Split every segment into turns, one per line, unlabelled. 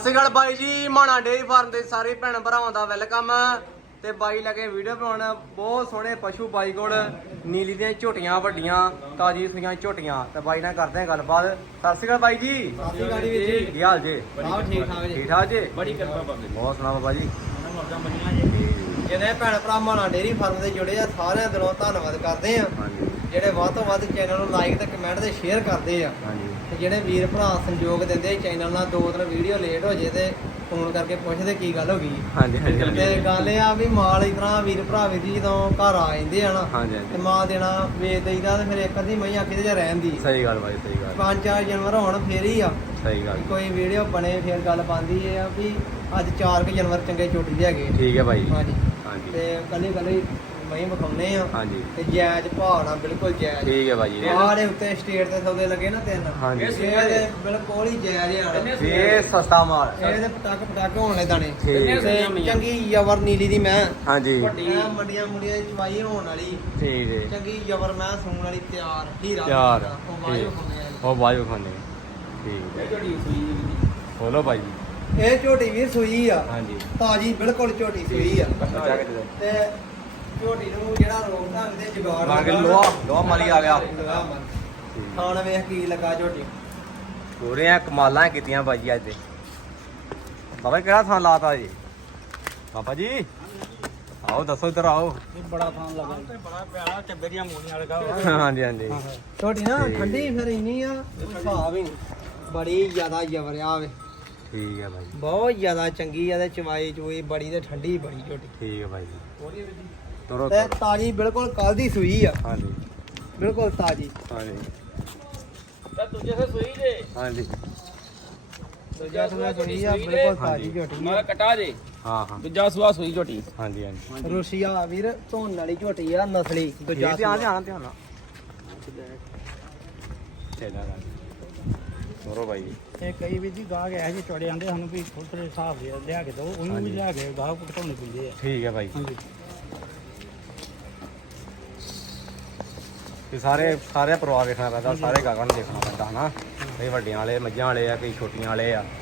ਸਤਿ ਸ਼੍ਰੀ ਅਕਾਲ ਬਾਈ ਜੀ। ਮਾਣਾ dairy farm ਦੇ ਸਾਰੇ ਭੈਣ ਭਰਾਵਾਂ ਦਾ ਵੈਲਕਮ ਤੇ ਬਾਈ ਲੱਗੇ ਵੀਡੀਓ ਬਣਾਉਣ। ਬਹੁਤ ਸੋਹਣੇ ਪਸ਼ੂ ਬਾਈ ਕੋਲ ਨੀਲੀ ਦੀਆਂ ਝੋਟੀਆਂ ਵੱਡੀਆਂ ਤਾਜੀ ਸੂਈਆਂ ਝੋਟੀਆਂ ਤੇ ਬਾਈ ਨਾਲ ਕਰਦੇ ਆ ਗੱਲਬਾਤ। ਸਤਿ ਸ਼੍ਰੀ ਅਕਾਲ ਬਾਈ ਜੀ।
ਸਤਿ ਸ਼੍ਰੀ ਅਕਾਲ ਵੀਰ ਜੀ।
ਕੀ ਹਾਲ ਜੀ?
ਠੀਕ ਠਾਕ ਜੀ।
ਠੀਕ ਠਾਕ ਜੀ।
ਬੜੀ ਕਿਰਪਾ ਬਾਬੇ ਦੀ।
ਬਹੁਤ ਸੁਣਾ ਬਾਬਾ ਜੀ।
ਜਿਹਨੇ ਭੈਣ ਭਰਾ ਮਾਣਾ ਡੇਅਰੀ ਫਾਰਮ ਦੇ ਜੁੜੇ ਆ ਸਾਰਿਆਂ ਦਿਲੋਂ ਧੰਨਵਾਦ ਕਰਦੇ ਆ।
ਹਾਂਜੀ
ਜਿਹੜੇ ਵੱਧ ਤੋਂ ਵੱਧ ਚੈਨਲ ਨੂੰ ਲਾਈਕ ਤੇ ਕਮੈਂਟ ਤੇ ਸ਼ੇਅਰ ਕਰਦੇ ਆ
ਹਾਂਜੀ
ਤੇ ਜਿਹੜੇ ਵੀਰ ਭਰਾ ਸੰਯੋਗ ਦਿੰਦੇ ਚੈਨਲ ਨਾਲ 2-3 ਵੀਡੀਓ ਲੇਟ ਹੋ ਜੇ ਤੇ ਫੋਨ ਕਰਕੇ ਪੁੱਛਦੇ ਕੀ ਗੱਲ ਹੋ ਗਈ।
ਹਾਂਜੀ ਹਾਂਜੀ
ਤੇ ਗੱਲ ਇਹ ਆ ਵੀ ਮਾਲ ਇਸ ਤਰ੍ਹਾਂ ਵੀਰ ਭਰਾ ਵੀਰ ਜੀ ਜਦੋਂ ਘਰ ਆ ਜਾਂਦੇ ਆ ਨਾ
ਹਾਂਜੀ
ਤੇ
ਹਾਂਜੀ
ਮਾਲ ਦੇਣਾ ਵੇਚ ਦਈਦਾ ਤੇ ਫਿਰ ਇੱਕ ਅੱਧੀ ਮਈ ਆ ਕਿਤੇ ਜਾਂ ਰਹਿੰਦੀ
ਸਹੀ ਗੱਲ ਬਾਈ ਸਹੀ ਗੱਲ
5-4 ਜਾਨਵਰ ਹੋਣ ਫੇਰ ਹੀ ਆ
ਸਹੀ ਗੱਲ
ਕੋਈ ਵੀਡੀਓ ਬਣੇ ਫਿਰ ਗੱਲ ਬਣਦੀ ਇਹ ਆ ਵੀ ਅੱਜ 4 ਜਾਨਵਰ ਚੰਗੇ ਚੋਟੀ ਦੇ ਹੈਗੇ।
ਠੀਕ ਹੈ ਬਾਈ।
ਹਾਂਜੀ
ਹਾਂਜੀ
ਤੇ ਕੱਲੇ ਮਹੀਂ ਵਿਖਾਉਨੇ ਆ
ਹਾਂਜੀ
ਤੇ ਜਾਇਜ਼ ਭਾਅ ਨਾਲ ਬਿਲਕੁਲ ਜਾਇਜ਼।
ਠੀਕ ਹੈ ਬਾਈ।
ਆਹ ਦੇ ਉੱਤੇ ਸਟੇਟ ਦੇ ਸੌਦੇ ਲੱਗੇ ਨਾ 3
ਹਾਂਜੀ।
ਇਹ ਦੇ ਬਿਲਕੁਲ ਹੀ ਜਾਇਜ਼ ਆ।
ਇਹ ਸਸਤਾ ਮਾਲ।
ਇਹ ਦੇ ਪਟਾਕ ਹੋਣ ਨੇ ਦਾਣੇ
ਠੀਕ।
ਤੇ ਚੰਗੀ ਯਵਰ ਨੀਲੀ ਦੀ ਮੈਂ
ਹਾਂਜੀ
ਐ ਮੰਡੀਆਂ ਮੁੰਡੀਆਂ ਦੀ ਚਵਾਈ ਹੋਣ ਵਾਲੀ
ਠੀਕ ਹੈ।
ਚੰਗੀ ਯਵਰ ਮੈਂ ਸੂਣ ਵਾਲੀ ਤਿਆਰ ਹੀਰਾ
ਤਿਆਰ।
ਉਹ ਬਾਜੂ ਹੁੰਦੇ
ਉਹ ਬਾਜੂ ਖਾਨੇ ਠੀਕ ਹੈ। ਬੋਲੋ ਬਾਈ ਜੀ।
ਇਹ ਝੋਟੀ ਵੀ ਸੂਈ ਆ
ਹਾਂਜੀ
ਤਾਜੀ ਬਿਲਕੁਲ ਝੋਟੀ ਸੂਈ ਆ
ਬੱਚਾ ਕਿਤੇ ਦਾ?
ਤੇ ਝੋਟੀ ਨੂੰ ਜਿਹੜਾ ਰੋਕ ਢੰਗ ਦੇ ਜੁਗਾੜ
ਮਾਰ ਕੇ ਲੋਹਾ ਮਾਲੀ ਆ ਗਿਆ।
ਖਾਣ ਵੇਖ ਕੀ ਲੱਗਾ ਝੋਟੀ
ਪੂਰੀਆਂ ਕਮਾਲਾਂ ਕੀਤੀਆਂ ਬਾਈ ਜੀ ਅੱਜ ਦੇ। ਬਾਬਾ ਜੀ ਕਿਹੜਾ ਥਾਂ ਲਾਤਾ ਜੀ? ਬਾਬਾ ਜੀ ਆਓ ਦੱਸੋ ਇੱਧਰ ਆਓ।
ਬੜਾ ਥਾਂ ਲੱਗਾ ਬੜਾ ਪਿਆਰਾ ਚੱਬੇ ਦੀਆਂ ਮੂਲੀਆਂ ਲਗਾ
ਹਾਂਜੀ ਹਾਂਜੀ
ਝੋਟੀ ਨਾ ਠੰਡੀ ਫਿਰ ਇੰਨੀ ਆ ਹਿਸਾਬ ਹੀ ਬੜੀ ਜ਼ਿਆਦਾ ਜਵਰਿਆ ਵੇ।
ਠੀਕ ਹੈ ਬਾਈ।
ਬਹੁਤ ਜ਼ਿਆਦਾ ਚੰਗੀ ਆ ਤੇ ਚਵਾਈ ਚੂਈ ਬੜੀ ਤੇ ਠੰਡੀ ਬੜੀ ਝੋਟੀ
ਠੀਕ ਹੈ ਬਾਈ ਜੀ। ਤੁਰੋ
ਤੇ
ਤੁਰੋ।
ਤਾਜੀ ਬਿਲਕੁਲ ਕੱਲ ਦੀ ਸੂਈ ਆ
ਹਾਂਜੀ
ਬਿਲਕੁਲ ਤਾਜੀ।
ਹਾਂਜੀ
ਤੇ ਦੂਜੇ ਸੇ ਸੂਈ ਜੇ
ਹਾਂਜੀ
ਦੂਜਾ ਸੂਆ ਸੂਈ ਆ ਬਿਲਕੁਲ ਤਾਜੀ ਝੋਟੀ
ਮਾਰਾ ਕਟਾ ਜੇ
ਹਾਂ ਹਾਂ
ਦੂਜਾ ਸੁਆ ਸੂਈ ਝੋਟੀ
ਹਾਂਜੀ ਹਾਂਜੀ
ਰੂਸੀਆ ਵੀਰ ਧੋਣ ਵਾਲੀ ਝੋਟੀ ਆ ਨਸਲੀ ਦੂਜਾ
ਧਿਆਨ
ਸੂਆ।
ਧਿਆਨ ਨਾਲ ਚੱਲਾ ਗਾ ਤੁਰੋ ਬਾਈ ਜੀ।
ਇਹ ਕਈ ਵੀ ਜੀ ਗਾਹਕ ਐ ਜੀ ਚੌੜੇ ਆਂਦੇ ਸਾਨੂੰ ਵੀ ਥੋੜੇ ਹਿਸਾਬ ਦੇ ਲਿਆ ਕੇ ਦਿਓ ਉਹਨੂੰ ਵੀ ਲਿਆ ਕੇ ਗਾਹਕ ਘਟਾਉਣੇ ਪੈਂਦੇ ਆ।
ਠੀਕ ਹੈ ਬਾਈ।
ਹਾਂਜੀ
ਤੇ ਸਾਰੇ ਪਰਿਵਾਰ ਵੇਖਣਾ ਪੈਂਦਾ, ਸਾਰੇ ਗਾਹਕਾਂ ਨੂੰ ਦੇਖਣਾ ਪੈਂਦਾ ਹਨਾ। ਕਈ ਵੱਡੀਆਂ ਵਾਲੇ ਮੱਝਾਂ ਵਾਲੇ ਆ, ਕਈ ਛੋਟੀਆਂ ਵਾਲੇ ਆ।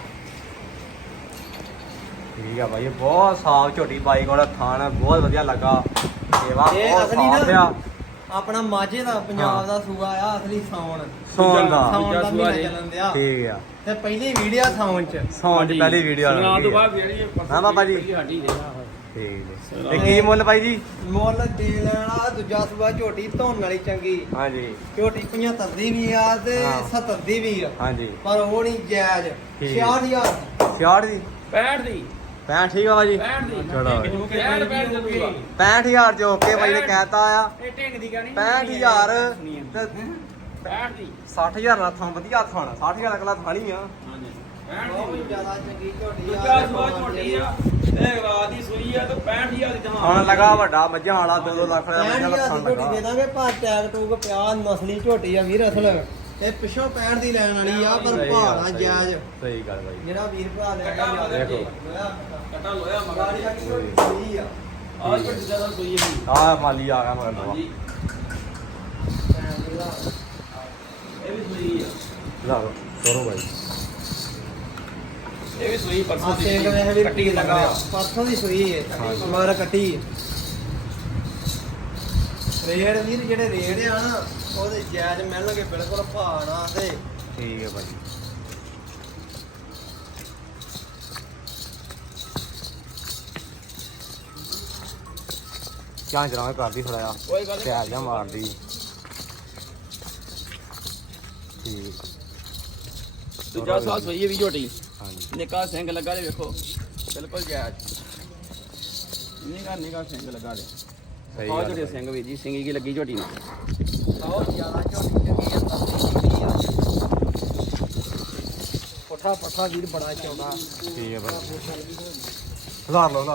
ਠੀਕ ਆ ਬਾਈ। ਬਹੁਤ ਸਾਫ ਝੋਟੀ ਬਾਈ ਕੋਲ ਥਾਣ ਬਹੁਤ ਵਧੀਆ ਲੱਗਾ। ਸੇਵਾ
ਇਹ
ਬਹੁਤ
ਅਸਲੀ
ਸਾਫ
ਨਾ
ਆ।
ਆਪਣਾ ਮਾਝੇ ਦਾ
ਹਾਂ।
ਪੰਜਾਬ ਦਾ ਸੂਆ ਆ ਅਸਲੀ ਸਾਉਣ
ਸੌਣ ਦਾ
ਸਾਉਣ ਦਾ
ਸੂਆ
ਮਹੀਨਾ
ਜੀ।
ਚੱਲਣ ਦਿਆ
ਠੀਕ ਆ।
ਤੇ ਪਹਿਲੀ ਵੀਡੀਓ ਸਾਉਣ ਚ
ਸੌਣ ਦੀ ਪਹਿਲੀ ਵੀਡੀਓ
ਸੁਣਾ ਤੋਂ ਬਾਅਦ ਜਿਹੜੀ
ਹਾਂ ਬਾਬਾ ਜੀ।
ਸਾਡੀ ਦੇ
ਠੀਕ ਹੈ। ਤੇ ਕੀ ਮੁੱਲ ਬਾਈ ਜੀ?
ਮੁੱਲ ਦੇ ਲੈਣਾ ਦੂਜਾ ਸੂਆ ਝੋਟੀ ਧੋਣ ਵਾਲੀ ਚੰਗੀ
ਹਾਂਜੀ
ਝੋਟੀ 75 ਦੀ ਵੀ ਆ ਤੇ
ਹਾਂ।
70 ਦੀ ਵੀ ਆ
ਹਾਂਜੀ
ਪਰ ਉਹ ਨਹੀਂ ਜਾਇਜ਼
ਠੀਕ।
66000
66 ਦੀ
65 ਦੀ
65 ਠੀਕ ਆ ਬਾਈ ਜੀ।
65 ਦੀ
ਚਲੋ
65 ਚੱਲੂਗਾ
65000 ਜੋ ਓਕੇ ਬਾਈ ਨੇ ਕਹਿਤਾ ਆ।
ਇਹ ਢਿੰਗ ਦੀ ਗਾਣੀ
65000 ਤੇ
65 ਦੀ
60000 ਨਾਲ ਥਾਂ ਵਧੀਆ ਥਾਣਾ 60000 ਅਗਲਾ ਥਾਣੀ ਆ।
ਹਾਂਜੀ
ਬਹੁਤ ਜ਼ਿਆਦਾ ਚੰਗੀ ਝੋਟੀ
ਦੂਜਾ ਸੁਆ ਝੋਟੀ ਆ ਇਹ ਰਾਤ ਦੀ ਸੂਈ ਆ ਤੇ 65000 ਦੀ ਜਮਾ
ਹੁਣ ਲਗਾ ਵੱਡਾ ਮੱਝਾਂ ਵਾਲਾ 2-2 ਲੱਖ ਦਾ ਮੱਝਾਂ ਦਾ
65,000
ਥਾਂ
ਦੀ ਝੋਟੀ
ਲਗਾ।
ਦੇ ਦਾਂਗੇ ਪਰ ਟੈਗ ਟੂਗ ਪਿਆ ਨਸਲੀ ਝੋਟੀ ਆ ਵੀਰ ਅਸਲ ਤੇ ਪਿੱਛੋਂ 65 ਦੀ ਲੈਣ ਵਾਲੀ ਆ ਪਰ
ਸਹੀ ਗੱਲ,
ਭਾਣਾ
ਸਹੀ
ਜਾਇਜ਼
ਸਹੀ ਗੱਲ ਬਾਈ।
ਜਿਹੜਾ ਵੀਰ ਭਰਾ ਲੈ
ਕੱਟਾ
ਗਿਆ
ਦੇਖੋ।
ਕਟਾ ਲੋਇਆ
ਗਾੜੀ
ਮਗਾ
ਦਾ ਕੀ ਝੋਟੀ ਆ
ਆਜ ਪਰ ਜਿਆਦਾ ਸੂਈ ਹੈ
ਆ ਮਾਲੀ ਆ ਗਿਆ ਮਗਰ
ਹਾਂਜੀ ਇਹ ਵੀ ਸੂਈ ਆ
ਲਾ ਲਓ ਕਰੋ ਬਾਈ।
ਇਹ ਵੀ ਸੂਈ
ਆ
ਪਰਸੋਂ
ਸਿੰਘ ਵੇਖ ਵੀ
ਕੱਟੀ
ਕੀ
ਲੱਗਾ
ਲੱਗਾ ਪਰਸੋਂ ਦੀ ਸੂਈ ਹੈ
ਹਾਂਜੀ।
ਮਗਰ ਕੱਟੀ ਰੇਡ ਵੀਰ ਜਿਹੜੇ ਰੇਡ ਆ ਨਾ ਉਹਦੇ ਜਾਇਜ਼ ਮਿਲਣਗੇ ਬਿਲਕੁਲ ਭਾਣਾ ਤੇ
ਠੀਕ ਹੈ ਬਾਈ। ਕਿਆ ਜਰਾ ਕਰਦੀ ਥੋੜਾ ਜਿਹਾ
ਕੋਈ ਗੱਲ
ਸਿਆਲ ਜਾਂ ਮਾਰਦੀ। ਠੀਕ
ਦੂਜਾ ਸੁਆ ਸੂਈ ਹੈ ਵੀ ਝੋਟੀ
ਹਾਂਜੀ
ਨਿੱਕਾ ਸਿੰਘ ਲੱਗਾ ਦੇ ਵੇਖੋ ਬਿਲਕੁਲ ਜਾਇਜ਼ ਨਿੱਕਾ ਸਿੰਘ ਲੱਗਾ ਦੇ
ਸਹੀ
ਬਹੁਤ
ਗੱਲ
ਝੋਟੀ
ਹੈ।
ਸਿੰਘ ਵੀ ਜੀ ਸਿੰਗੀ ਕੀ ਲੱਗੀ ਝੋਟੀ ਨੂੰ
ਬਹੁਤ ਜ਼ਿਆਦਾ ਝੋਟੀ ਚੰਗੀ ਆ ਨਸਲੀ ਆ ਪੁੱਠਾ ਪੱਠਾ ਵੀਰ ਬੜਾ ਚਾਉਂਦਾ
ਠੀਕ ਹੈ ਬਾਈ। ਸੁਧਾਰ ਲਓ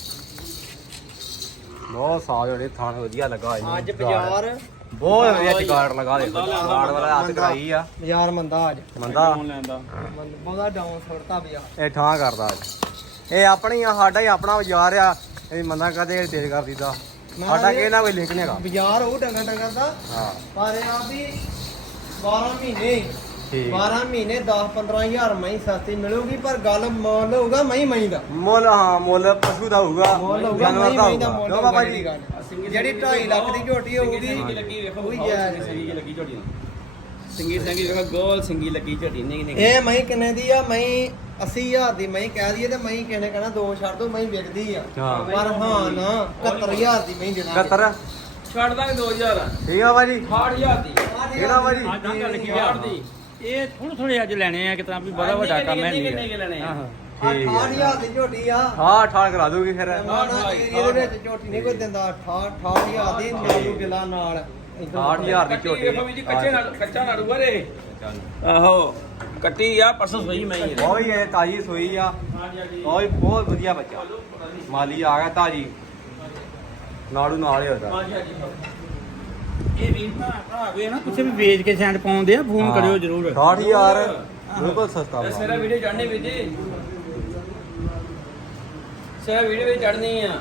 ਬਹੁਤ ਸਾਫ ਜਿਹੜੇ ਥਾਣ ਵਧੀਆ ਲੱਗਾ ਇਹਨੂੰ।
ਅੱਜ ਬਾਜ਼ਾਰ
ਬਹੁਤ ਵਧੀਆ ਚਿਕਾੜ ਲਗਾ ਦੇ ਚਿਕਾੜ ਵਾਲਾ ਹੱਥ ਕਰਾਈ ਆ
ਬਾਜ਼ਾਰ ਮੰਦਾ ਅੱਜ
ਮੰਦਾ
ਫੋਨ ਲੈਂਦਾ
ਬਹੁਤਾ ਡਾਊਨ ਸੁੱਟਦਾ ਬਾਜ਼ਾਰ
ਇਹ ਠਾਂ ਕਰਦਾ ਅੱਜ। ਇਹ ਆਪਣੀ ਆ ਸਾਡਾ ਹੀ ਆਪਣਾ ਬਾਜ਼ਾਰ ਆ। ਇਹ ਮੰਦਾ ਕਦੇ ਤੇਜ਼ ਕਰ ਦਿੱਤਾ ਸਾਡਾ ਕਿਸੇ ਨਾਲ ਕੋਈ ਲਿੰਕ ਨਹੀਂ ਹੈਗਾ।
ਬਾਜ਼ਾਰ ਉਹ ਡੰਗਾ ਦਾ
ਹਾਂ
ਪਰ ਇਹ ਆ ਵੀ 12 ਮਹੀਨੇ
ਠੀਕ
12 ਮਹੀਨੇ 10-15000 ਮਹੀਂ ਸਸਤੀ ਮਿਲੂਗੀ ਪਰ ਗੱਲ ਮੁੱਲ ਹੋਊਗਾ ਮਹੀਂ ਦਾ
ਮੁੱਲ ਹਾਂ ਮੁੱਲ ਪਸ਼ੂ ਦਾ ਹੋਊਗਾ
ਮੁੱਲ ਹੋਊਗਾ
ਜਾਨਵਰ ਦਾ
ਮਹੀਂ ਦਾ ਮੁੱਲ
ਹੋਊਗਾ ਬਾਬਾ
ਜਿਹੜੀ
ਜੀ
ਗੱਲ ਜਿਹੜੀ 2.5 ਲੱਖ ਦੀ ਝੋਟੀ ਹੋਊਗੀ
ਸਿੰਗੀ ਲੱਗੀ ਵੇਖੋ
ਉਹੀ
ਉਹੀ
ਜਾਇਜ਼
ਸਿੰਗੀ ਲੱਗੀ ਝੋਟੀ ਨੂੰ ਸਿੰਗੀ ਵੇਖੋ ਗੋਲ ਸਿੰਗੀ ਲੱਗੀ ਝੋਟੀ ਨਹੀਂ
ਇਹ ਮਹੀਂ ਕਿੰਨੇ ਦੀ ਆ ਮਹੀਂ 80000 ਦੀ ਮਹੀਂ ਕਹਿ ਦਈਏ ਤੇ ਮਹੀਂ ਕਿਹਨੇ ਕਹਿਣਾ 2 ਛੱਡ ਦੋ ਮਹੀਂ ਵਿਕਦੀ ਆ
ਹਾਂ।
ਪਰ ਹਾਂ ਨਾ 71000 ਦੀ ਮਹੀਂ ਦੇਣਾ
71
ਛੱਡ ਦਾਂਗੇ 2000
ਠੀਕ ਆ ਬਾਜੀ
68000 ਦੀ
ਕਿਹੜਾ ਬਾਜੀ
ਅੱਜ ਗੱਲ ਕੀ
60 ਦੀ
ਇਹ ਥੋੜੇ ਅੱਜ ਲੈਣੇ ਆ ਕਿਤਾ ਵੀ ਬੜਾ ਵੱਡਾ ਕੰਮ ਹੈ
ਕਿੰਨੇ
ਨਹੀਂ
ਲੈਣੇ ਆ
ਠੀਕ ਹੈ
68000 ਦੀ ਝੋਟੀ ਆ
ਹਾਂ ਠਾਲ ਕਰਾ ਦੂਗੀ ਫਿਰ
ਇਹਦੇ ਵਿੱਚ ਝੋਟੀ ਨਹੀਂ ਕੋਈ ਦਿੰਦਾ 68000 ਦੀ ਨਾਲੂ ਗਿਲਾ ਨਾਲ
68000 ਦੀ
ਕੱਟੀ ਵੇਖੋ ਵੀ ਜੀ ਕੱਚੇ ਨਾਲ ਕੱਚਾ ਨਾ ਰੂਗਾ ਰੇ ਆਹੋ ਕੱਟੀ ਆ ਪਰਸੋਂ ਸੋਈ ਮੈਂ ਹੀ
ਉਹ ਵੀ ਇਹ ਤਾਜੀ ਸੂਈ ਆ ਉਹ ਵੀ ਬਹੁਤ ਵਧੀਆ ਬੱਚਾ ਮਾਲੀ ਆ ਗਿਆ ਤਾਜੀ ਨਾੜੂ ਨਾਲ ਹੀ ਹੁੰਦਾ
ਇਹ ਵੀਰ ਭਰਾ ਵੇ ਨਾ ਕਿਸੇ ਵੀ ਵੇਚ ਕੇ ਸੈਂਡ ਪਾਉਂਦੇ ਆ ਫੋਨ ਕਰਿਓ ਜਰੂਰ
60000 ਬਿਲਕੁਲ ਸਸਤਾ
ਇਹ
ਵਾ।
ਸਾਰਾ ਵੀਡੀਓ ਚੜਨੇ ਵੀ ਜੀ ਸਾਰਾ ਵੀਡੀਓ ਵਿੱਚ ਚੜਨੀ ਆ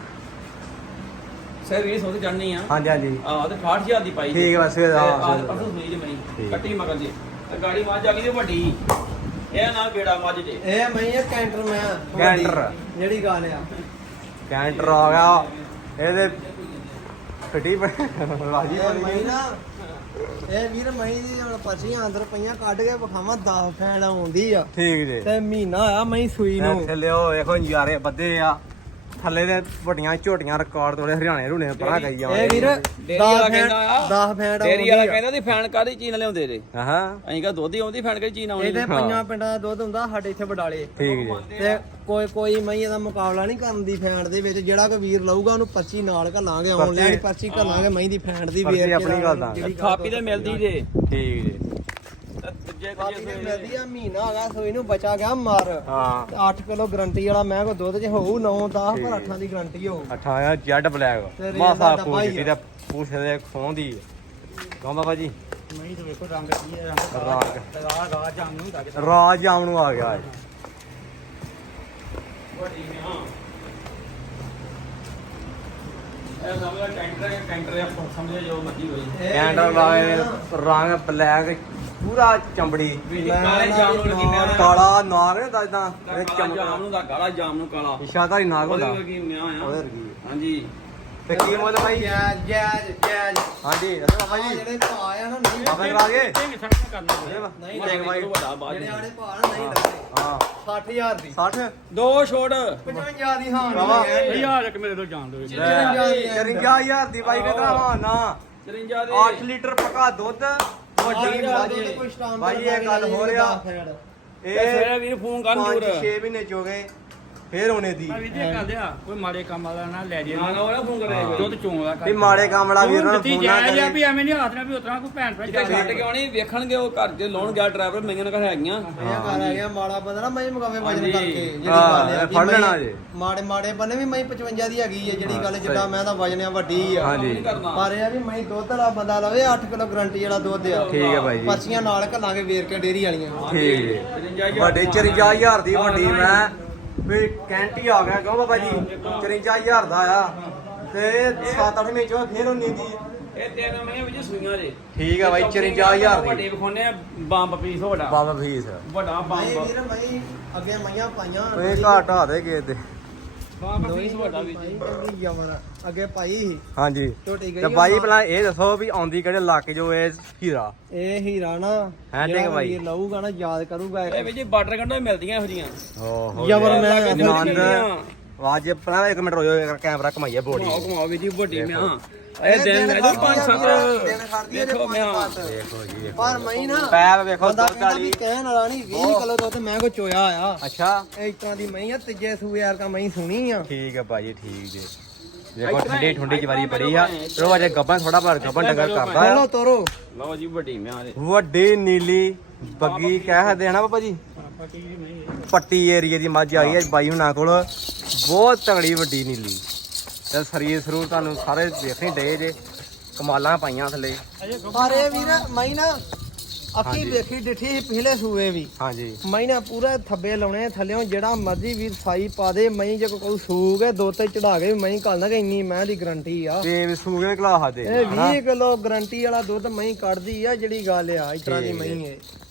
ਸਾਰਾ ਵੀਡੀਓ ਸੋਚ ਚੜਨੀ ਆ
ਹਾਂਜੀ ਹਾਂਜੀ
ਆਹ ਤੇ 68000 ਦੀ ਪਾਈ
ਠੀਕ ਆ, ਸਵੇਰ ਦਾ,
ਆਹ
ਸਵੇਰ ਦਾ।
ਪਰਸੋਂ ਸੋਈ ਜੇ ਮੈਂ
ਠੀਕ।
ਕੱਟੀ ਮਗਰ ਦੀ ਤੇ ਗਾੜੀ ਮੱਝ ਆ ਗਈ ਤੇ ਵੱਡੀ ਇਹ ਨਾਲ ਬੇੜਾ ਮੱਝ ਜੇ
ਇਹ ਮਹੀਂ ਆ ਕੈਂਟਰ ਮੈਂ
ਕੈਂਟਰ।
ਜਿਹੜੀ ਗੱਲ ਆ
ਕੈਂਟਰ ਆ ਗਿਆ ਇਹਦੇ ਫਟੀ ਰਾਜੀ
ਇਹ ਮਹੀਂ ਨਾ ਇਹ ਵੀਰ ਮਹੀਂ ਦੀ ਹੁਣ ਪਰਚੀਆਂ ਅੰਦਰ ਪਈਆਂ ਕੱਢ ਕੇ ਵਿਖਾਵਾਂ 10 ਫੈਨ ਆਉਂਦੀ ਆ
ਠੀਕ ਜੀ
ਤੇ ਮਹੀਨਾ ਆ ਮਹੀਂ ਸੂਈ ਨੂੰ
ਥੱਲੇ ਉਹ ਵੇਖੋ ਨਜ਼ਾਰੇ ਬੱਦੇ ਆ ਥੱਲੇ ਦੇ ਵੱਡੀਆਂ ਝੋਟੀਆਂ ਰਿਕਾਰਡ ਤੋੜੇ ਹਰਿਆਣੇ ਰੁਣੇ ਪਰਾਂ ਗਈ
ਇਹ ਵੀਰ
ਡੇਰੀ ਵਾਲਾ ਕਹਿੰਦਾ ਆ
10 ਫੈਨ
ਡੇਰੀ ਵਾਲਾ ਕਹਿੰਦਾ ਦੀ ਫੈਨ ਕਾਦੀ ਚੀਜ਼ ਨਾਲ ਲਿਆਉਂਦੇ ਰੇ
ਹਾਂ
ਅਸੀਂ ਕਹਾ ਦੁੱਧ ਹੀ ਆਉਂਦੀ ਫੈਨ ਕਾਦੀ ਚੀਜ਼ ਨਾਲ ਆਉਣੀ
ਇਹਦੇ ਪੰਜਾਂ ਪਿੰਡਾਂ ਦਾ ਦੁੱਧ ਹੁੰਦਾ ਸਾਡੇ ਇੱਥੇ ਵਡਾਲੇ
ਠੀਕ ਜੀ
ਤੇ ਕੋਈ ਮਹੀਂ ਇਹਦਾ ਮੁਕਾਬਲਾ ਨਹੀਂ ਕਰਨ ਦੀ ਫੈਂਡ ਦੇ ਵਿੱਚ ਜਿਹੜਾ ਕੋਈ ਵੀਰ ਲਊਗਾ ਉਹਨੂੰ ਪਰਚੀ ਨਾਲ ਘੱਲਾਂਗੇ ਆਨਲਾਈਨ ਪਰਚੀ ਘੱਲਾਂਗੇ ਮਹੀਂ ਦੀ ਫੈਂਡ ਦੀ
ਪਰਚੀ
ਵੇਰ
ਆਪਣੀ ਗੱਲ ਦਾ।
ਥਾਪੀ ਤੇ ਮਿਲਦੀ ਜੇ
ਠੀਕ ਜੀ
ਦੂਜੇ
ਕਾਪੀ ਤੇ ਮਿਲਦੀ ਆ ਮਹੀਨਾ ਹੈਗਾ ਸੋਈ ਨੂੰ ਬਚਾ ਗਿਆ ਮਾਰ
ਹਾਂ
8 ਕਿਲੋ ਗਰੰਟੀ ਵਾਲਾ ਮੈਂ ਕੋ ਦੁੱਧ ਚ ਹੋਊ 9 10 ਪਰ 8 ਦੀ ਗਰੰਟੀ ਹੋਊ
18 ਜੈਡ ਬਲੈਕ
ਤੇ ਰੇਲ
ਮਾਸਾ
ਦਾ ਡੱਬਾ ਹੀ ਆ।
ਇਹਦਾ ਪੂਛ ਦੇ ਖੋਂ ਦੀ ਕਹੋ ਬਾਬਾ ਜੀ
ਨਹੀਂ ਤਾਂ ਵੇਖੋ ਰੰਗ ਕੀ ਹੈ ਰੰਗ ਰਾਜ ਜਾਮ ਨੂੰ ਹੁੰਦਾ ਕਿ
ਰਾਜ ਜਾਮ ਨੂੰ ਆ ਗਿਆ ਇਹ।
ਇਹ ਸਮਝਦਾ ਟੈਂਕਰ ਆ ਸਮਝਿਆ ਜੋ ਮਰਜੀ ਹੋਈ
ਕੈਂਡਲ ਲਾਏ ਰੰਗ ਬਲੈਕ ਪੂਰਾ ਚਮੜੀ
ਕਾਲੇ ਜਾਮ ਨੂੰ ਲੱਗੀ ਮੈਂ
ਕਾਲਾ ਨਾਗ ਹੁੰਦਾ ਇਦਾਂ
ਕਾਲਾ ਜਾਮ ਨੂੰ ਦਾ ਕਾਲਾ ਜਾਮ ਨੂੰ ਕਾਲਾ
ਇਸ਼ਾਦਾਰੀ ਨਾਗ
ਉਹਦੇ
ਹੁੰਦਾ
ਵਰਗੀ ਮੈਂ ਆ
ਉਹਦੇ ਵਰਗੀ
ਹਾਂਜੀ
ਤੇ ਕੀ ਮੁੱਲ ਭਾਈ
ਜੈਜ
ਹਾਂਜੀ ਦੱਸੋ ਬਾਬਾ ਜੀ
ਜਿਹੜੇ ਭਾ ਆ ਨਾ ਨਹੀਂ
ਬਾਬਾ ਕਰਾ ਕੇ
ਇਹ ਸੜਕ ਕਰਨਾ
ਨਹੀਂ
ਦੇਖ ਭਾਈ
ਵੱਡਾ ਬਾਜ
ਜਿਹੜੇ ਆੜੇ ਭਾ ਨਾ ਨਹੀਂ ਲੱਗਦੇ
ਹਾਂ
60000 ਦੀ
60
ਦੋ ਛੋੜ
55 ਦੀ ਹਾਂ
ਬਾਬਾ।
ਯਾਰ ਇੱਕ ਮੇਰੇ ਤੋਂ ਜਾਣ ਦਿਓ
54000 ਦੀ ਬਾਈ ਕਿਤਨਾ ਹਾਂ ਨਾ
53 ਦੇ
8 ਲੀਟਰ ਪਕਾ ਦੁੱਧ ਵੱਡੀ ਬਾਜੀ ਬਾਈ ਇਹ ਗੱਲ ਹੋ ਰਿਹਾ
ਇਹ
ਇਹ
ਸਵੇਰੇ ਵੀਰ ਫੋਨ ਕਰਨ
5-6 ਮਹੀਨੇ ਚ ਹੋ ਗਏ ਫੇਰ ਹੋਣੇ ਦੀ
ਮੈਂ ਵੀ ਤੇ ਕਰਦੇ ਆ ਕੋਈ ਮਾੜੇ ਕੰਮ ਵਾਲਾ ਨਾ ਲੈ ਜੇ
ਨਾ ਨਾ ਉਹਦਾ ਫੋਨ ਕਰੇ
ਦੁੱਧ ਚੋਂ ਦਾ
ਵੀ ਮਾੜੇ ਕੰਮ ਵਾਲਾ ਵੀਰ ਨਾਲ ਫੋਨ ਨਾ
ਆ ਵੀ
ਕਰੇ
ਐਵੇਂ ਨਹੀਂ ਹੱਥ ਨਾਲ ਵੀ ਉਤਰਾ ਕੋਈ ਭੈਣ ਭਰਾ
ਕਿਤੇ ਛੱਡ ਕੇ ਆਉਣੀ ਵੇਖਣਗੇ ਉਹ ਘਰ ਦੇ ਲਾਉਣ ਗਿਆ ਡਰਾਈਵਰ ਮੈਨੂੰ ਘਰ ਹੈਗੀਆਂ
ਇਹ ਘਰ ਆ ਗਿਆ ਮਾੜਾ ਬੰਦਾ ਨਾ ਮੈਂ ਮਗਾਵੇ ਵਜਨ
ਹਾਂਜੀ।
ਕਰਕੇ ਜਿਹੜੀ
ਹਾਂ,
ਗੱਲ ਆ
ਫੜ ਲੈਣਾ ਜੇ।
ਮਾੜੇ ਬੰਨੇ ਵੀ ਮੈਂ 55 ਦੀ ਹੈਗੀ ਹੈ ਜਿਹੜੀ ਗੱਲ ਜਿੱਦਾਂ ਮੈਂ ਤਾਂ ਵਜਨ ਆ ਵੱਡੀ ਆ
ਹਾਂਜੀ।
ਨਹੀਂ ਕਰਨਾ
ਪਰ ਇਹ ਆ ਵੀ ਮੈਂ ਦੁੱਧ ਵਾਲਾ ਬੰਦਾ ਲਵੇ 8 ਕਿਲੋ ਗਰੰਟੀ ਵਾਲਾ ਦੁੱਧ ਆ
ਠੀਕ ਹੈ ਬਾਈ ਜੀ
ਪਰਚੀਆਂ ਨਾਲ ਘੱਲਾਂਗੇ ਵੇਰ ਕੇ ਡੇਰੀ ਵਾਲੀਆਂ
ਠੀਕ ਜੀ ਵੱਡੇ 54000 ਦੀ ਵੱਡੀ ਮੈਂ ਵੀ ਕੈਂਟੀ ਆ ਗਿਆ ਕਿਉਂ ਬਾਬਾ ਜੀ 54000 ਦਾ ਆ ਤੇ 7-8 ਮਹੀਨੇ ਚ ਫੇਰ ਉਨੀ ਦੀ
ਇਹ ਤਿੰਨ ਮਹੀਨੇ ਵਿੱਚ ਸੂਈਆਂ ਜੇ
ਠੀਕ ਆ ਬਾਈ 54000 ਦੀ
ਵੱਡੇ ਵਿਖਾਉਣੇ ਆ ਬੰਬ ਪੀਸ ਵੱਡਾ
ਬਾਬਾ ਫੀਸ
ਵੱਡਾ
ਮੈਂ
ਬੰਬ
ਵੀਰ ਮੈਂ ਅੱਗੇ ਮਈਆਂ ਪਾਈਆਂ
ਓਏ ਘਾਟ ਆ ਦੇ ਗਏ ਤੇ
ਬੰਬ ਪੀਸ ਵੱਡਾ ਵੀ
ਪਾਈ ਚੰਗੀ ਜਮਰ ਅੱਗੇ ਪਾਈ ਸੀ
ਹਾਂਜੀ
ਝੋਟੀ ਗਈ
ਤੇ ਬਾਈ ਪਹਿਲਾਂ ਇਹ ਦੱਸੋ ਵੀ ਆਉਂਦੀ ਕਿਹੜੇ ਇਲਾਕੇ ਜੋ ਇਹ ਹੀਰਾ
ਇਹ ਹੀਰਾ ਨਾ
ਹੈਂ
ਜਿਹੜਾ
ਠੀਕ ਬਾਈ।
ਵੀਰ ਲਊਗਾ ਨਾ ਯਾਦ ਕਰੂਗਾ
ਇਹ ਵੀ ਜੀ ਬਾਰਡਰ ਕੰਢੋਂ ਹੀ ਮਿਲਦੀਆਂ ਇਹੋ ਜੀਆਂ
ਓਹੋ
ਜਬਰ ਮੈਂ
ਆਨੰਦ ਆਵਾਜ਼ ਪਹਿਲਾਂ 1 ਮਿੰਟ ਰੋਇਓ ਕੈਮਰਾ ਘਮਾਈਏ ਬੋਡੀ
ਘੁਮਾਓ ਘੁਮਾਓ ਵੀ ਜੀ ਵੱਡੀ ਮੈਂ ਇਹ ਦਿਨ ਲੈ ਜੀ 5-7 ਦੇਖੋ ਮੈਂ
ਦੇਖੋ ਜੀ
ਪਰ ਮੈਂ ਨਾ
ਪੈਪ ਵੇਖੋ
ਬੰਦਾ
ਦੁੱਧ
ਕਹਿੰਦਾ ਵੀ
ਵਾਲੀ
ਕਹਿਣ ਵਾਲਾ ਨਹੀਂ 20 ਕਿਲੋ ਦੁੱਧ ਮੈਂ ਕੋ ਚੋਇਆ ਆ
ਅੱਛਾ
ਇਹ ਇਤਨਾ ਦੀ ਮਈ ਆ ਤੀਜੇ ਸੂਏ ਯਾਰ ਕਾ ਮਈ ਸੁਣੀ ਆ
ਠੀਕ ਹੈ ਭਾਜੀ ਠੀਕ ਜੀ ਦੇਖੋ ਠੰਡੀ ਠੰਡੀ ਜਵਾਰੀ ਬੜੀ ਆ ਚਲੋ ਅਜੇ ਗੱਬਾਂ ਥੋੜਾ ਪਰ ਗੱਬਾਂ ਡੰਗਰ ਕਰਦਾ
ਚਲੋ
ਆ
ਤੋਰੋ
ਲਓ ਜੀ ਵੱਡੀ ਮੈਂ ਆ
ਵੱਡੀ ਨੀਲੀ ਬੱਗੀ ਕਹਿ ਸਕਦੇ ਹਨਾ ਪਾਪਾ ਜੀ ਪੱਟੀ ਏਰੀਆ ਦੀ ਮੱਝ ਆਈ ਹੈ ਬਾਈ ਹੁਣਾਂ ਕੋਲ ਬਹੁਤ ਤਗੜੀ ਵੱਡੀ ਨੀਲੀ ਤੇ ਸਰੀਰ ਸਰੂਰ ਤੁਹਾਨੂੰ ਸਾਰੇ ਦੇਖਣੇ ਡੇ ਜੇ ਕਮਾਲਾਂ ਪਾਈਆਂ ਥੱਲੇ
ਪਰ ਇਹ ਵੀਰ ਮਈ ਨਾ ਅੱਖੀ
ਹਾਂਜੀ।
ਵੇਖੀ ਡਿੱਠੀ ਸੀ ਪਿਛਲੇ ਸੂਏ ਵੀ
ਹਾਂਜੀ
ਮਈ ਨਾ ਪੂਰਾ ਥੱਬੇ ਲਾਉਣੇ ਥੱਲਿਓਂ ਜਿਹੜਾ ਮਰਜੀ ਵੀਰ ਸਾਈ ਪਾ ਦੇ ਮਈ ਜੇ ਕੋਈ ਸੂਗ ਹੈ ਦੋ ਤੇ ਚੜਾ ਕੇ ਮਈ ਕੱਲਦਾ ਕਿ ਇੰਨੀ ਮੈਂ ਦੀ ਗਰੰਟੀ ਆ
ਤੇ ਸੂਗੇ ਕਲਾਹ ਦੇ
ਇਹ 20 ਕਿਲੋ ਗਰੰਟੀ ਵਾਲਾ ਦੁੱਧ ਮਈ ਕੱਢਦੀ ਆ ਜਿਹੜੀ ਗੱਲ ਆ ਇਸ ਤਰ੍ਹਾਂ ਦੀ
ਠੀਕ
ਮਈ ਹੈ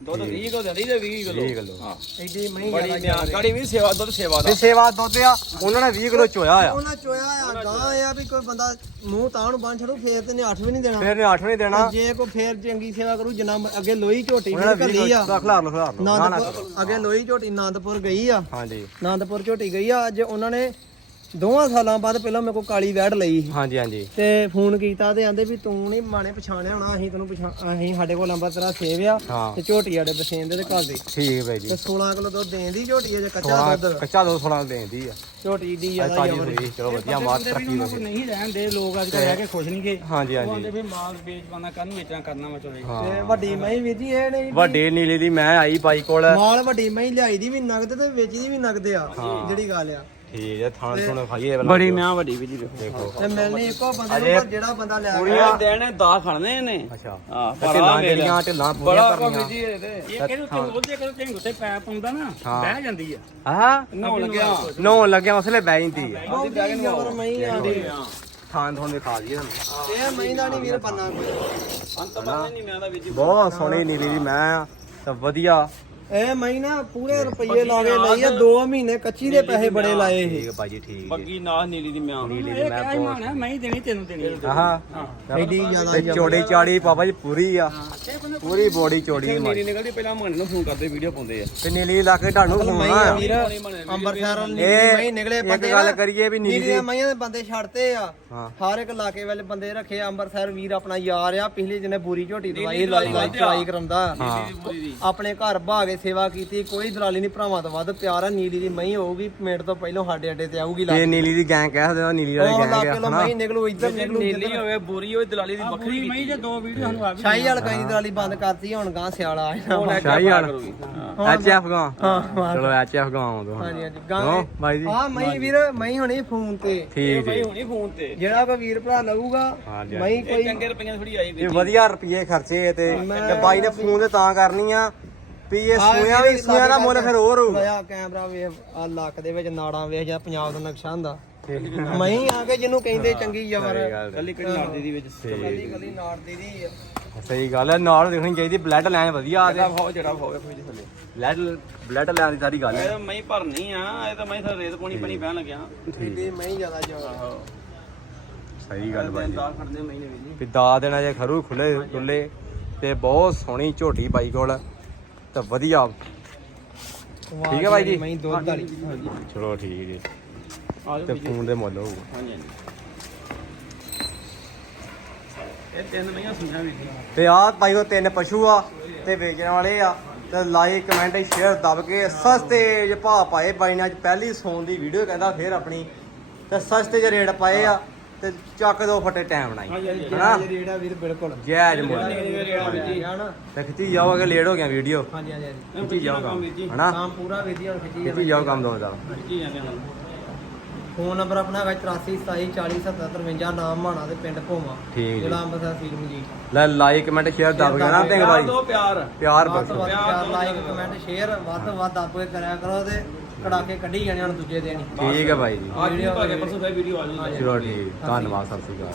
ਦੁੱਧ 20 ਕਿਲੋ ਦਿੰਦੀ ਤੇ 20 ਕਿਲੋ
20 ਕਿਲੋ
ਹਾਂ
ਐਡੀ ਮਹੀਂ
ਬੜੀ
ਜ਼ਿਆਦਾ
ਮਿਆਨ ਗਾੜੀ ਵੀ ਸੇਵਾ ਦੁੱਧ ਸੇਵਾ ਦਾ
ਤੇ ਸੇਵਾ ਦੁੱਧ ਆ ਉਹਨਾਂ ਨੇ 20 ਕਿਲੋ ਚੋਇਆ ਆ
ਉਹਨਾਂ ਚੋਇਆ ਆ ਗਾਂ ਆ ਵੀ ਕੋਈ ਬੰਦਾ ਮੂੰਹ ਤਾਂ ਨੂੰ ਬੰਨ ਛੜੂ ਫੇਰ ਤੇ ਨੇ 8 ਵੀ ਨਹੀਂ ਦੇਣਾ
ਫਿਰ ਨੇ 8 ਨਹੀਂ ਦੇਣਾ
ਜੇ ਕੋਈ ਫੇਰ ਚੰਗੀ ਸੇਵਾ ਕਰੂ ਜਨਾ ਅੱਗੇ ਲੋਈ ਝੋਟੀ
ਉਹਨਾਂ
ਵੀ
ਨੇ 20
ਘੱਲੀ ਆ
ਕਿਲੋ ਖਿਲਾਰ ਲਓ ਨਾ ਨਾ
ਆਨੰਦਪੁਰ ਅੱਗੇ ਲੋਈ ਝੋਟੀ ਆਨੰਦਪੁਰ ਗਈ ਆ
ਹਾਂਜੀ
ਆਨੰਦਪੁਰ ਝੋਟੀ ਗਈ ਆ ਅੱਜ ਉਹਨਾਂ ਨੇ 2 ਸਾਲਾਂ ਬਾਅਦ ਪਹਿਲਾਂ ਮੇਰੇ ਕੋਲ ਕਾਲੀ ਵੈੜ ਲਈ ਸੀ
ਹਾਂਜੀ ਹਾਂਜੀ
ਤੇ ਫੋਨ ਕੀਤਾ ਤੇ ਆਂਦੇ ਵੀ ਤੂੰ ਨਹੀਂ ਮਾਣੇ ਪਛਾਣਿਆ ਹੋਣਾ ਅਸੀਂ ਤੈਨੂੰ ਅਸੀਂ ਸਾਡੇ ਕੋਲ ਨੰਬਰ ਤੇਰਾ ਸੇਵ ਆ
ਹਾਂ
ਤੇ ਝੋਟੀ ਸਾਡੇ ਬਸੇਨ ਦੇ ਘਰ ਦੀ
ਠੀਕ ਹੈ ਬਾਈ ਜੀ
ਤੇ 16 ਕਿਲੋ ਦੁੱਧ ਦੇਣ ਦੀ ਝੋਟੀ ਜੇ ਕੱਚਾ ਦੁੱਧ
ਕੱਚਾ ਦੁੱਧ 16 ਦੇਂਦੀ ਆ
ਝੋਟੀ ਦੀ ਜ਼ਿਆਦਾ
ਤਾਜੀ
ਜ਼ਬਰ
ਹੋਈ ਚਲੋ ਵਧੀਆ ਮਾਰ ਤਰੱਕੀ
ਕੋਈ ਨਹੀਂ ਰਹਿਣ ਦੇ ਲੋਕ ਅੱਜ ਕੱਲ੍ਹ ਰਹਿ ਕੇ ਖੁਸ਼ ਨਹੀਂ ਗਏ
ਹਾਂਜੀ
ਉਹ
ਹਾਂਜੀ
ਆਂਦੇ ਵੀ ਮਾਲ ਵੇਚਵਾਨਾ ਕਰਨ ਵੇਚਣਾ ਕਰਨਾ ਵਾ ਚੋਰੇ
ਤੇ ਵੱਡੀ ਮਹੀਂ ਵੀਰ ਜੀ ਇਹ ਨਹੀਂ
ਵੱਡੇ ਨੀਲੇ ਦੀ ਮੈਂ ਆਈ ਬਾਈ ਕੋਲ
ਮਾਲ ਵੱਡੀ ਮਹੀਂ ਲਿਆਈ ਦੀ ਵੀ ਨਗਦ ਤੇ ਵੇਚੀ ਦੀ ਵੀ ਨਗਦ ਆ ਜਿਹੜੀ ਗੱਲ ਆ
ਠੀਕ ਹੈ ਥਾਣ ਥੁਣ ਖਾਈਏ ਪਹਿਲਾਂ
ਬੜੀ ਮਿਆਨ ਵੱਡੀ ਵੀ ਜੀ
ਦੇਖੋ
ਤੇ ਮਿਲਣੀ ਇੱਕੋ ਬੰਦੇ ਨੂੰ ਪਰ ਜਿਹੜਾ ਬੰਦਾ ਲੈ ਗਿਆ
ਕੁੜੀਆਂ ਦੇਣੇ ਦਾ ਖੜਨੇ ਨੇ
ਅੱਛਾ
ਹਾਂ
ਢਿੱਲਾਂ ਜਿਹੜੀਆਂ ਢਿੱਲਾਂ ਪੂਰੀਆਂ
ਬੜਾ ਕੰਮ
ਕਰਨੀਆਂ
ਜੀ ਇਹਦੇ
ਇਹ ਕਿਹਦੇ ਉੱਤੇ ਉਹਦੇ ਕਿਹਦੇ ਢਿੰਗ ਉੱਤੇ ਪੈ ਪਾਉਂਦਾ ਨਾ ਬਹਿ ਜਾਂਦੀ ਆ
ਹਾਂ
ਨਹਾਉਣ ਲੱਗਿਆ
ਨਹਾਉਣ ਲੱਗਿਆ ਉਸਲੇ ਬਹਿ ਜਾਂਦੀ ਆ
ਬਹੁਤੀ ਜ਼ਬਰ ਮਹੀਂ ਆਦੀ
ਥਾਣ ਥੁਣ ਦਿਖਾ ਦਈਏ ਤੁਹਾਨੂੰ
ਇਹ ਮਹੀਂ ਦਾ ਨਹੀਂ ਵੀਰ ਪੰਨਾ ਕੋਈ
ਅੰਤ ਬੰਨੇ ਨਹੀਂ ਮਿਆਨ ਦਾ ਵੀ ਜੀ
ਬਹੁਤ ਸੋਹਣੀ ਨੀਲੀ ਦੀ ਮੈਂ ਆ ਤੇ ਵਧੀਆ
ਇਹ ਮਹੀਂ ਨਾ ਪੂਰੇ ਰੁਪਏ ਲਾ ਕੇ ਲਈ ਆ 2 ਮਹੀਨੇ ਕੱਚੀ ਦੇ ਪੈਸੇ ਬੜੇ ਲਾਏ ਇਹ
ਠੀਕ ਹੈ ਬਾਜੀ ਠੀਕ ਹੈ
ਬੱਗੀ ਨਾਲ ਨੀਲੀ ਦੀ ਮਿਆਨ
ਨੀਲੀ ਦੀ
ਇਹ
ਮੈਂ
ਕਿਹਾ ਹੀ ਮਾਣਾ ਮੈਂ ਹੀ ਦੇਣੀ ਤੈਨੂੰ ਦੇਣੀ
ਹਾਂ
ਐਡੀ ਜ਼ਿਆਦਾ
ਤੇ ਚੋੜੀ ਚਾੜੀ ਪਾਪਾ ਜੀ ਪੂਰੀ ਆ ਪੂਰੀ ਬੋਡੀ ਚੋੜੀ
ਨੀਲੀ
ਮਾਰੀ
ਨਿਕਲਦੀ ਪਹਿਲਾਂ ਮਨ ਨੂੰ ਫੋਨ ਕਰਦੇ ਵੀਡੀਓ ਪਾਉਂਦੇ ਆ
ਤੇ ਨੀਲੀ ਲਾ ਕੇ ਤੁਹਾਨੂੰ
ਮਹੀਂ
ਫੋਨ
ਆ
ਆ
ਵੀਰ ਅੰਬਰਸਰ ਨੀਲੀ
ਇਹ
ਮਹੀਂ ਨਿਕਲੇ
ਇੱਕ
ਬੰਦੇ
ਗੱਲ
ਨਾ,
ਕਰੀਏ ਵੀ ਨੀਲੀ
ਨੀਲੀ ਦੇ ਮਹੀਆਂ ਦੇ ਬੰਦੇ ਛੱਡਤੇ ਆ
ਹਾਂ
ਹਰ ਇੱਕ ਇਲਾਕੇ ਵਾਲੇ ਬੰਦੇ ਰੱਖੇ ਆ। ਅੰਬਰਸਰ ਵੀਰ ਆਪਣਾ ਯਾਰ ਆ ਪਿਛਲੇ ਜਿਹਨੇ ਬੂਰੀ ਝੋਟੀ ਦਵਾਈ ਲਾਈ ਚਵਾਈ ਕਰਾਉਂਦਾ ਆਪਣੇ ਘਰ ਭਾਗੇ ਸੇਵਾ ਕੀਤੀ ਕੋਈ ਦਲਾਲੀ ਨਹੀਂ ਭਰਾਵਾਂ ਤੋਂ ਵੱਧ ਪਿਆਰ ਆ। ਨੀਲੀ ਦੀ ਮਹੀਂ ਹੋਊਗੀ ਮਿੰਟ ਤੋਂ ਪਹਿਲਾਂ ਸਾਡੇ ਅੱਡੇ ਤੇ ਆਊਗੀ
ਇਹ ਨੀਲੀ ਦੀ ਗੈਂਗ ਕਹਿ ਸਕਦੇ ਹੋ ਨੀਲੀ ਵਾਲੀ ਗੈਂਗ
ਲਾ
ਆ
ਕੇ ਲੋ ਮਹੀਂ ਨਿਕਲੂ ਇੱਧਰ ਨਿਕਲੂ
ਨੀਲੀ ਹੋਵੇ ਬੂਰੀ ਹੋਵੇ ਦਲਾਲੀ ਦੀ ਵੱਖਰੀ
ਮੈਂ ਜੇ ਦੋ ਵੀਡੀਓ ਸਾਨੂੰ ਆ ਵੀ
ਸ਼ਾਹੀ ਵਾਲ ਕਈ ਦਲਾਲੀ ਬੰਦ ਕਰਤੀ ਹੁਣ ਗਾਂ ਸਿਆਲਾ ਆ ਜਾਣਾ
ਸ਼ਾਹੀ ਵਾਲ
ਕਰੂਗੀ
ਐਚਐਫ ਗਾਂ
ਹਾਂ
ਚਲੋ ਐਚਐਫ ਗਾਂ ਆਉਂਦੋ
ਹਾਂਜੀ ਹਾਂਜੀ
ਹਾਂ
ਗਾਂ
ਬਾਈ ਜੀ
ਆ ਮਹੀਂ ਵੀਰ ਮਹੀਂ ਹੋਣੀ ਫੋਨ ਤੇ
ਠੀਕ ਜੀ
ਹੁਣੀ ਫੋਨ ਤੇ
ਜਿਹੜਾ ਕੋਈ ਵੀਰ ਭਰਾ ਲਊਗਾ
ਹਾਂਜੀ
ਮਹੀਂ ਕੋਈ
ਚੰਗੇ ਰੁਪਈਆਂ ਥੋੜੀ ਆਈ
ਇਹ ਵਧੀਆ ਰੁਪਏ ਖਰਚੇ ਤੇ ਬਾਈ ਨੇ ਫੋਨ ਤੇ ਤਾਂ ਕਰਨੀ ਆ ਵੀ ਇਹ ਸੂਆਂ ਵੀ ਸੂਆਂ ਦਾ ਮੁੱਲ ਫਿਰ ਹੋਰ ਹੋਊ
ਆ ਕੈਮਰਾ ਵੇਖ ਆ ਲੱਕ ਦੇ ਵਿੱਚ ਨਾੜਾਂ ਵੇਖ ਜਾਂ ਪੰਜਾਬ ਦਾ ਨਕਸ਼ਾ ਹੁੰਦਾ ਮਹੀਂ ਆ ਕੇ ਜਿਹਨੂੰ ਕਹਿੰਦੇ ਚੰਗੀ ਜ਼ਬਰ
ਕੱਲੀ ਕੱਲੀ ਨਾਰਦੀ ਦੀ ਵਿੱਚ
ਕੱਲੀ ਕੱਲੀ ਨਾੜ ਦੀ ਦੀ ਆ।
ਸਹੀ ਗੱਲ ਹੈ ਨਾਲ ਦੇਖਣੀ ਚਾਹੀਦੀ ਬਲੱਡ ਲਾਈਨ ਵਧੀਆ ਆ
ਜਿਹੜਾ ਭਾવ ਜਿਹੜਾ ਹੋਵੇ ਕੋਈ ਥੱਲੇ
ਬਲੱਡ ਲਾਈਨ ਦੀ ਸਾਰੀ ਗੱਲ
ਇਹ
ਹੈ
ਤਾਂ ਮੈਂ ਭਰਨੀ ਆ ਇਹ ਤਾਂ ਮੈਂ ਤਾਂ ਰੇਤ ਪਾਣੀ ਪਾਣੀ ਪੈਣ ਲੱਗਿਆ
ਇਹਦੀ ਮਹੀਂ ਜ਼ਿਆਦਾ ਜ਼ਬਰ
ਸਹੀ ਗੱਲ ਬਾਈ ਜੀ
ਦਾ ਖੜਦੇ ਮਹੀਨੇ ਵੀ
ਵੀ ਦਾ ਦੇਣਾ ਜੇ ਖਰੂ ਖੁੱਲੇ ਡੁੱਲੇ ਤੇ ਬਹੁਤ ਸੋਹਣੀ ਝੋਟੀ ਬਾਈ ਕੋਲ ਤੇ ਵਧੀਆ ਠੀਕ ਹੈ ਬਾਈ ਜੀ
ਮਹੀਂ ਦੁੱਧ ਵਾਲੀ
ਚਲੋ ਠੀਕ ਜੀ
ਆ
ਤੇ ਫੋਨ ਦੇ ਮੁੱਲ ਹੋਊ
ਹਾਂਜੀ ਹਾਂਜੀ ਇਹ ਤਿੰਨ ਮਹੀਆਂ ਸੁਣਿਆ ਵੀ ਸੀ
ਤੇ ਆਹ ਬਾਈ ਕੋਲ 3 ਪਸ਼ੂ ਆ ਤੇ ਵੇਚਣ ਵਾਲੇ ਆ ਤੇ ਲਾਈਕ ਕਮੈਂਟ ਸ਼ੇਅਰ ਦਬ ਕੇ ਸਸਤੇ ਜੇ ਭਾਅ ਪਾਏ ਬਾਈ ਨੇ ਅੱਜ ਪਹਿਲੀ ਸੌਣ ਦੀ ਵੀਡੀਓ ਕਹਿੰਦਾ ਫੇਰ ਆਪਣੀ ਤੇ ਸਸਤੇ ਜੇ ਰੇਟ ਪਾਏ ਆ ਤੇ ਚੱਕ ਦੋ ਫਟੇ ਟਾਈਮ ਨਾਲ ਹਨਾ
ਰੇੜਾ ਵੀਰ ਬਿਲਕੁਲ
ਜੈਜ ਮੁੱਲ
ਹਨਾ
ਤੇ ਖਿੱਚੀ ਜਾਓਗੇ ਲੇਟ ਹੋ ਗਿਆ ਵੀਡੀਓ
ਹਾਂਜੀ ਹਾਂਜੀ ਹਾਂਜੀ
ਖਿੱਚੀ ਜਾਓ ਕੰਮ ਹਨਾ
ਕੰਮ ਪੂਰਾ ਵੀਰ ਹੁਣ ਖਿੱਚੀ
ਖਿੱਚੀ ਜਾਓ ਕੰਮ ਦੋ ਦਾ
ਕੀ ਜਾਂਦੇ ਹੁਣ
ਫੋਨ ਨੰਬਰ ਆਪਣਾ ਹੈਗਾ 8327407053 ਨਾਮ ਮਾਣਾ ਤੇ ਪਿੰਡ ਭੋਵਾ
ਠੀਕ ਜੀ
ਜ਼ਿਲ੍ਹਾ ਅੰਮ੍ਰਿਤਸਰ ਸੀਲ ਮਜੀਠਾ
ਲੈ ਲਾਈਕ ਕਮੈਂਟ ਸ਼ੇਅਰ ਦਬ ਕੇ ਨਾ ਤੇ ਬਾਈ
ਦੋ ਪਿਆਰ
ਪਿਆਰ
ਵੱਧ ਤੋਂ
ਬਖਸ਼ੋ
ਵੱਧ ਪਿਆਰ ਲਾਈਕ ਕਮੈਂਟ ਸ਼ੇਅਰ ਵੱਧ ਤੋਂ ਵੱਧ ਦੱਬ ਕੇ ਕਰਿਆ ਕਰੋ ਤੇ ਕੜਾਕੇ ਕੱਢੀ ਜਾਣੇ ਹੁਣ ਦੂਜੇ ਦਿਨ ਹੀ
ਠੀਕ ਹੈ ਬਾਈ ਜੀ
ਅੱਜ ਵੀ ਭਾਗੇ ਪਰਸੋਂ ਫੇਰ ਵੀਡੀਓ ਆ ਜਾਊਗੀ
ਚਲੋ ਠੀਕ ਧੰਨਵਾਦ ਸਤਿ ਸ਼੍ਰੀ ਅਕਾਲ